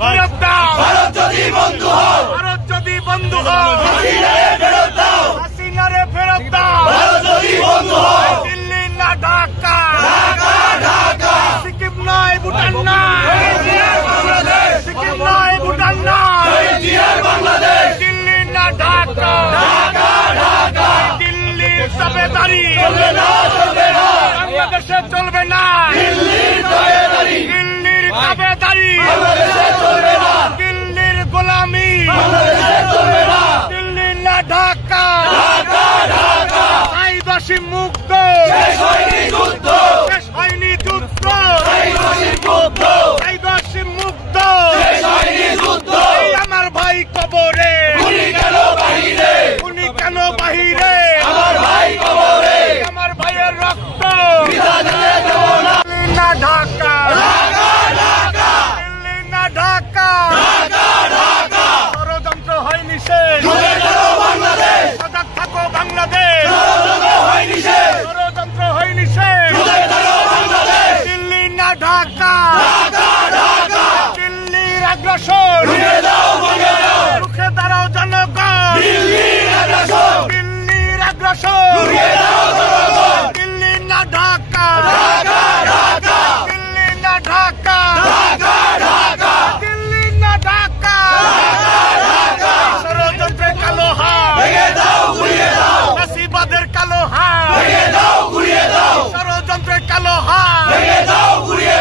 ফেরত দাও, ভারত যদি বন্ধু হও, ভারত যদি বন্ধু হও, হাসিনারে ফেরত দাও, হাসিনারে ফেরত দাও, ভারত যদি বন্ধু হও, দিল্লি না ঢাকা, ঢাকা ঢাকা, সিকিম নয় ভুটান নয়, সিকিম নয় ভুটান নয়, জিয়ার বাংলাদেশ, দিল্লি না ঢাকা, ঢাকা ঢাকা, দিল্লির তাবেদারি চলবে না চলবে না, বাংলাদেশে চলবে না, দিল্লির দাবেদারি দিল্লির তাবেদারি বাংলাদেশে চলবে না, দিল্লির গোলামি বাংলাদেশে চলবে না, দিল্লি না ঢাকা, ঢাকা ঢাকা, আদিবাসী মুক্ত, শেষ হয়নি যুদ্ধ, শেষ হয়নি যুদ্ধ, আদিবাসী মুক্ত, আদিবাসী মুক্ত, শেষ হয়নি যুদ্ধ, এই আমার ভাই কবরে, উনি কেন বাহিরে, উনি কেন বাহিরে, আমার ভাই কবরে, আমার ভাইয়ের রক্ত, বিধা যেতে দেব না, দিল্লি না ঢাকা, ঢাকা ঢাকা, দিল্লি না ঢাকা, ঢাকা ঢাকা, ষড়যন্ত্র হয়নি শেষ, জুড়ে গেল বাংলাদেশ, সজাগ থাকো বাংলাদেশ, ষড়যন্ত্র হয়নি শেষ, ষড়যন্ত্র হয়নি শেষ, জুড়ে গেল বাংলাদেশ, দিল্লি না ঢাকা, ঢাকা ঢাকা, দিল্লির আগ্রাসন, ভেঙে দাও ভেঙে দাও, রুখে দাঁড়াও জনগণ, দিল্লির আগ্রাসন, দিল্লির আগ্রাসন, ভেঙে দাও জনগণ, দিল্লি না ঢাকা, ঢাকা ঢাকা, দিল্লি না ঢাকা, ঢাকা ঢাকা, দিল্লি না ঢাকা, ঢাকা, ষড়যন্ত্রের কালো হাত, ভেঙে দাও ঘুরিয়ে দাও, ফাঁসিবাদের কালো হাত, ভেঙে দাও ঘুরিয়ে দাও, ষড়যন্ত্রের কালো হাত, ভেঙে দাও ঘুরিয়ে